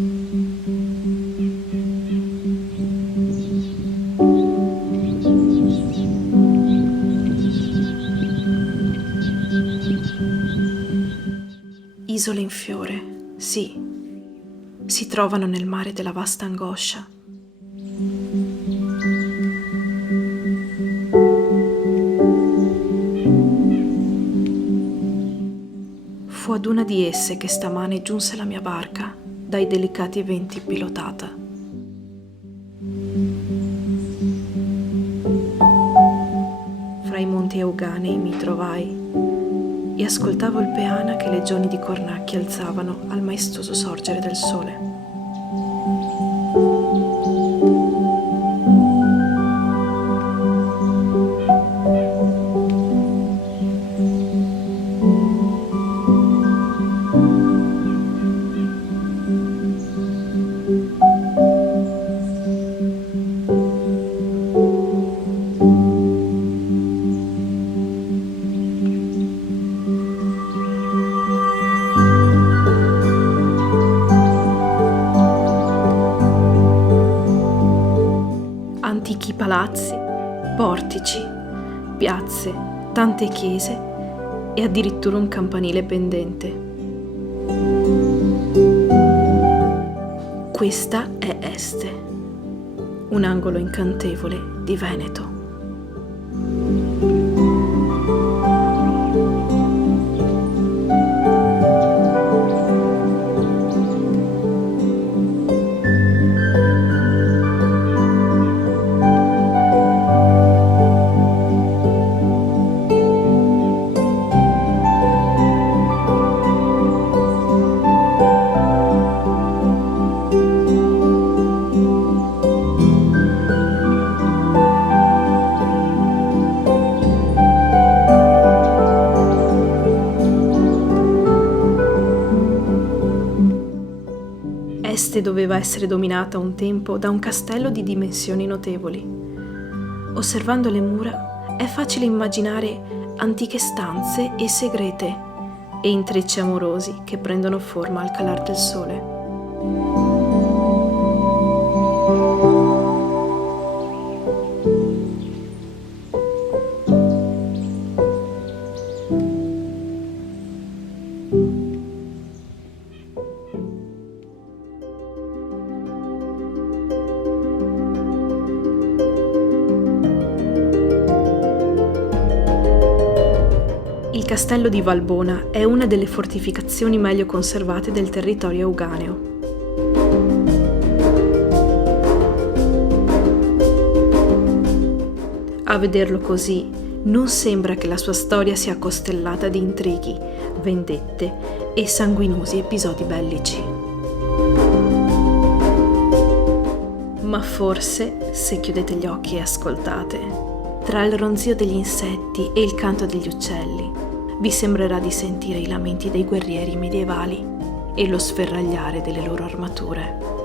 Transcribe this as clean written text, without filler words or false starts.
Isole in fiore, sì, si trovano nel mare della vasta angoscia. Fu ad una di esse che stamane giunse la mia barca, dai delicati venti pilotata. Fra i monti euganei mi trovai e ascoltavo il peana che le gioni di cornacchi alzavano al maestoso sorgere del sole. Antichi palazzi, portici, piazze, tante chiese e addirittura un campanile pendente. Questa è Este, un angolo incantevole di Veneto. Este doveva essere dominata un tempo da un castello di dimensioni notevoli. Osservando le mura è facile immaginare antiche stanze e segrete e intrecci amorosi che prendono forma al calar del sole. Il castello di Valbona è una delle fortificazioni meglio conservate del territorio euganeo. A vederlo così, non sembra che la sua storia sia costellata di intrighi, vendette e sanguinosi episodi bellici. Ma forse, se chiudete gli occhi e ascoltate, tra il ronzio degli insetti e il canto degli uccelli, vi sembrerà di sentire i lamenti dei guerrieri medievali e lo sferragliare delle loro armature.